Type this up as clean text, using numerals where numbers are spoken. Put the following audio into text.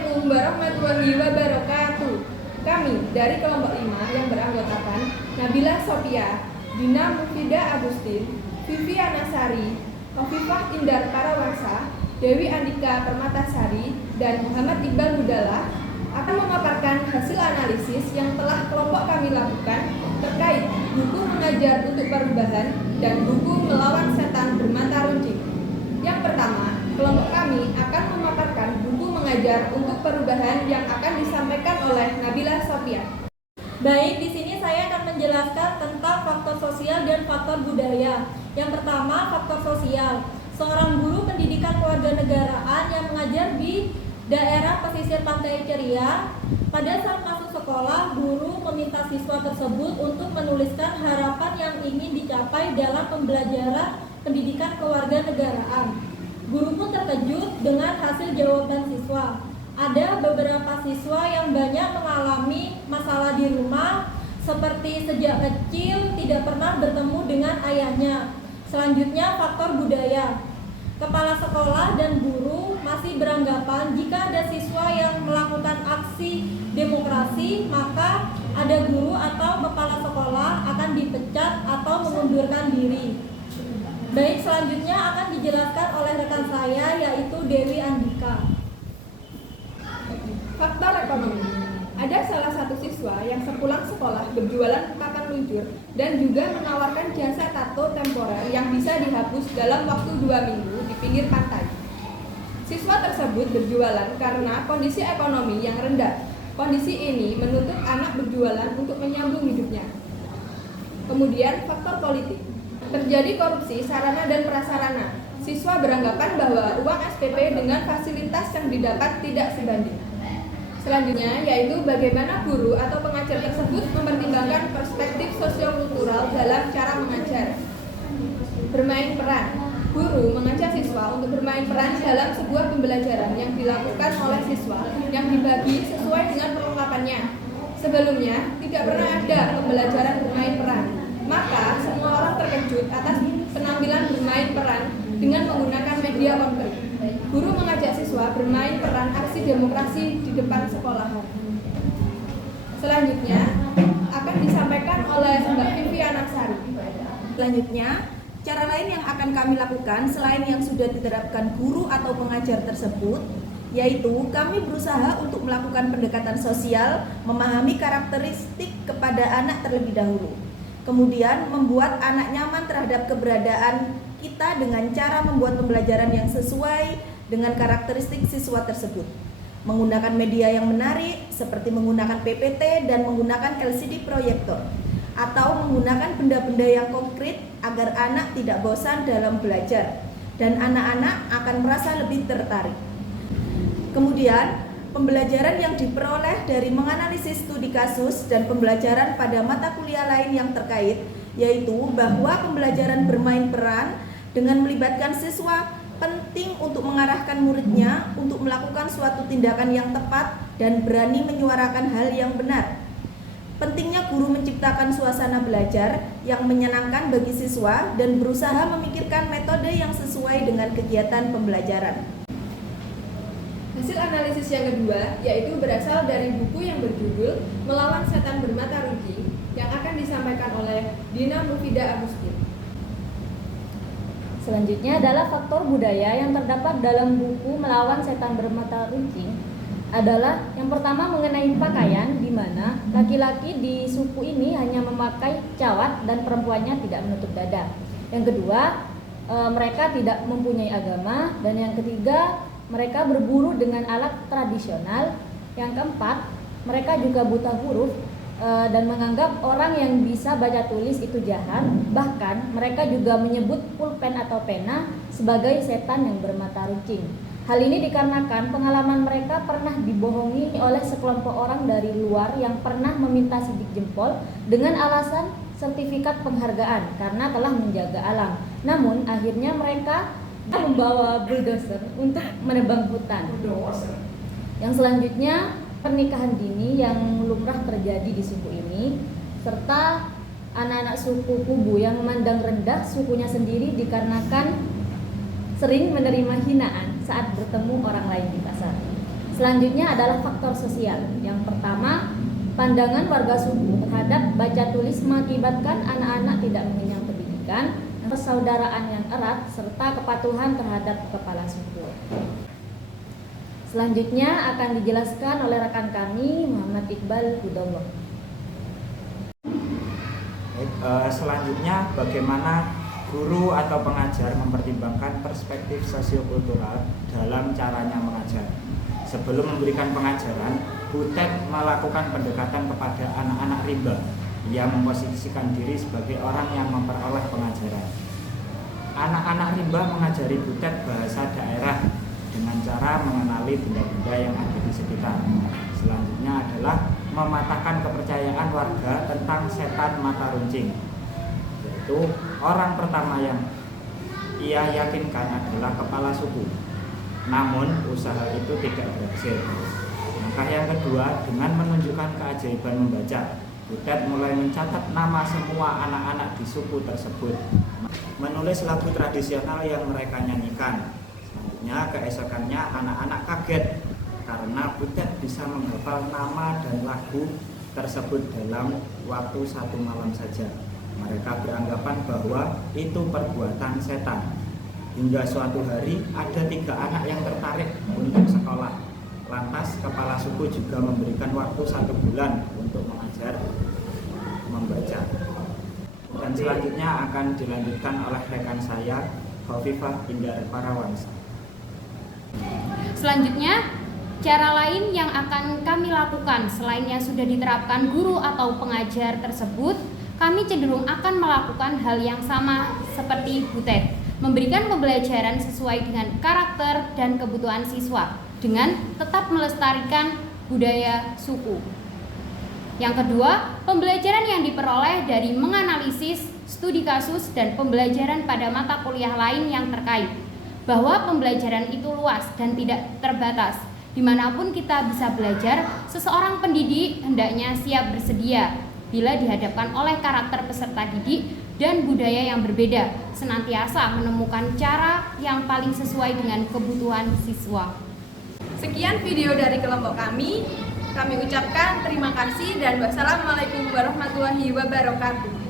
Assalamualaikum warahmatullahi wabarakatuh. Kami dari kelompok 5 yang beranggotakan Nabila Sophia, Dina Mufida Agustin, Vivi Anasari, Khofifah Indar Parawansa, Dewi Andika Permatasari, dan Muhammad Iqbal Budala akan memaparkan hasil analisis yang telah kelompok kami lakukan terkait buku mengajar untuk perubahan dan buku melawan setan bermata runcing. Yang pertama, kelompok kami akan memaparkan buku mengajar untuk perubahan yang akan disampaikan oleh Nabila Sophia. Baik, di sini saya akan menjelaskan tentang faktor sosial dan faktor budaya. Yang pertama, faktor sosial. Seorang guru pendidikan kewarganegaraan yang mengajar di daerah pesisir Pantai Ceria. Pada saat masuk sekolah, guru meminta siswa tersebut untuk menuliskan harapan yang ingin dicapai dalam pembelajaran pendidikan kewarganegaraan. Guru pun terkejut dengan hasil jawaban siswa. Ada beberapa siswa yang banyak mengalami masalah di rumah, seperti sejak kecil tidak pernah bertemu dengan ayahnya. Selanjutnya, faktor budaya. Kepala sekolah dan guru masih beranggapan jika ada siswa yang melakukan aksi demokrasi, maka ada guru atau kepala sekolah akan dipecat atau mengundurkan diri. Baik, selanjutnya akan dijelaskan oleh rekan saya, yaitu Dewi Andika. Faktor ekonomi. Ada salah satu siswa yang sepulang sekolah berjualan pakan luncur dan juga menawarkan jasa tato temporer yang bisa dihapus dalam waktu 2 minggu di pinggir pantai. Siswa tersebut berjualan karena kondisi ekonomi yang rendah. Kondisi ini menuntut anak berjualan untuk menyambung hidupnya. Kemudian faktor politik. Terjadi korupsi sarana dan prasarana. Siswa beranggapan bahwa uang SPP dengan fasilitas yang didapat tidak sebanding. Selanjutnya yaitu bagaimana guru atau pengajar tersebut mempertimbangkan perspektif sosiokultural dalam cara mengajar. Bermain peran. Guru mengajak siswa untuk bermain peran dalam sebuah pembelajaran yang dilakukan oleh siswa yang dibagi sesuai dengan perlengkapannya. Sebelumnya tidak pernah ada pembelajaran bermain peran. Maka semua orang terkejut atas penampilan bermain peran dengan menggunakan media konkret. Guru mengajak siswa bermain peran aksi demokrasi di depan sekolahan. Selanjutnya akan disampaikan oleh Mbak Vivi Anasari. Selanjutnya, cara lain yang akan kami lakukan selain yang sudah diterapkan guru atau pengajar tersebut, yaitu kami berusaha untuk melakukan pendekatan sosial, memahami karakteristik kepada anak terlebih dahulu. Kemudian membuat anak nyaman terhadap keberadaan kita dengan cara membuat pembelajaran yang sesuai dengan karakteristik siswa tersebut. Menggunakan media yang menarik seperti menggunakan PPT dan menggunakan LCD proyektor, atau menggunakan benda-benda yang konkret agar anak tidak bosan dalam belajar dan anak-anak akan merasa lebih tertarik. Kemudian pembelajaran yang diperoleh dari menganalisis studi kasus dan pembelajaran pada mata kuliah lain yang terkait, yaitu bahwa pembelajaran bermain peran dengan melibatkan siswa penting untuk mengarahkan muridnya untuk melakukan suatu tindakan yang tepat dan berani menyuarakan hal yang benar. Pentingnya guru menciptakan suasana belajar yang menyenangkan bagi siswa dan berusaha memikirkan metode yang sesuai dengan kegiatan pembelajaran. Hasil analisis yang kedua yaitu berasal dari buku yang berjudul Melawan Setan Bermata Runcing yang akan disampaikan oleh Dina Mufida Agustin. Selanjutnya adalah faktor budaya yang terdapat dalam buku Melawan Setan Bermata Runcing adalah yang pertama mengenai pakaian, di mana laki-laki di suku ini hanya memakai cawat dan perempuannya tidak menutup dada. Yang kedua, mereka tidak mempunyai agama, dan yang ketiga, mereka berburu dengan alat tradisional. Yang keempat, mereka juga buta huruf dan menganggap orang yang bisa baca tulis itu jahat. Bahkan mereka juga menyebut pulpen atau pena sebagai setan yang bermata runcing. Hal ini dikarenakan pengalaman mereka pernah dibohongi oleh sekelompok orang dari luar yang pernah meminta sidik jempol dengan alasan sertifikat penghargaan karena telah menjaga alam. Namun akhirnya mereka membawa bulldozer untuk menebang hutan. Yang selanjutnya, pernikahan dini yang lumrah terjadi di suku ini, serta anak-anak suku Kubu yang memandang rendah sukunya sendiri dikarenakan sering menerima hinaan saat bertemu orang lain di pasar. Selanjutnya adalah faktor sosial. Yang pertama, pandangan warga suku terhadap baca tulis mengakibatkan anak-anak tidak mengenyam pendidikan, persaudaraan yang erat, serta kepatuhan terhadap kepala suku. Selanjutnya akan dijelaskan oleh rekan kami, Muhammad Iqbal Hudollah. Selanjutnya, bagaimana guru atau pengajar mempertimbangkan perspektif sosiokultural dalam caranya mengajar. Sebelum memberikan pengajaran, Butet melakukan pendekatan kepada anak-anak rimba. Ia memposisikan diri sebagai orang yang memperoleh pengajaran. Anak-anak rimba mengajari Butet bahasa daerah dengan cara mengenali benda-benda yang ada di sekitar. Selanjutnya adalah mematahkan kepercayaan warga tentang setan mata runcing. Yaitu orang pertama yang ia yakinkan adalah kepala suku. Namun usaha itu tidak berhasil. Langkah yang kedua, dengan menunjukkan keajaiban membaca, Butet mulai mencatat nama semua anak-anak di suku tersebut, menulis lagu tradisional yang mereka nyanyikan. Selanjutnya, keesokannya anak-anak kaget karena Butet bisa menghafal nama dan lagu tersebut dalam waktu 1 malam saja. Mereka beranggapan bahwa itu perbuatan setan. Hingga suatu hari ada 3 anak yang tertarik untuk sekolah. Lantas kepala suku juga memberikan waktu 1 bulan untuk mengajar membaca. Dan selanjutnya akan dilanjutkan oleh rekan saya, Khofifah Indar Parawansa. Selanjutnya, cara lain yang akan kami lakukan selain yang sudah diterapkan guru atau pengajar tersebut, kami cenderung akan melakukan hal yang sama seperti Butet, memberikan pembelajaran sesuai dengan karakter dan kebutuhan siswa dengan tetap melestarikan budaya suku. Yang kedua, pembelajaran yang diperoleh dari menganalisis, studi kasus, dan pembelajaran pada mata kuliah lain yang terkait, bahwa pembelajaran itu luas dan tidak terbatas. Dimanapun kita bisa belajar, seseorang pendidik hendaknya siap bersedia bila dihadapkan oleh karakter peserta didik dan budaya yang berbeda, senantiasa menemukan cara yang paling sesuai dengan kebutuhan siswa. Sekian video dari kelompok kami. Kami ucapkan terima kasih dan wassalamualaikum warahmatullahi wabarakatuh.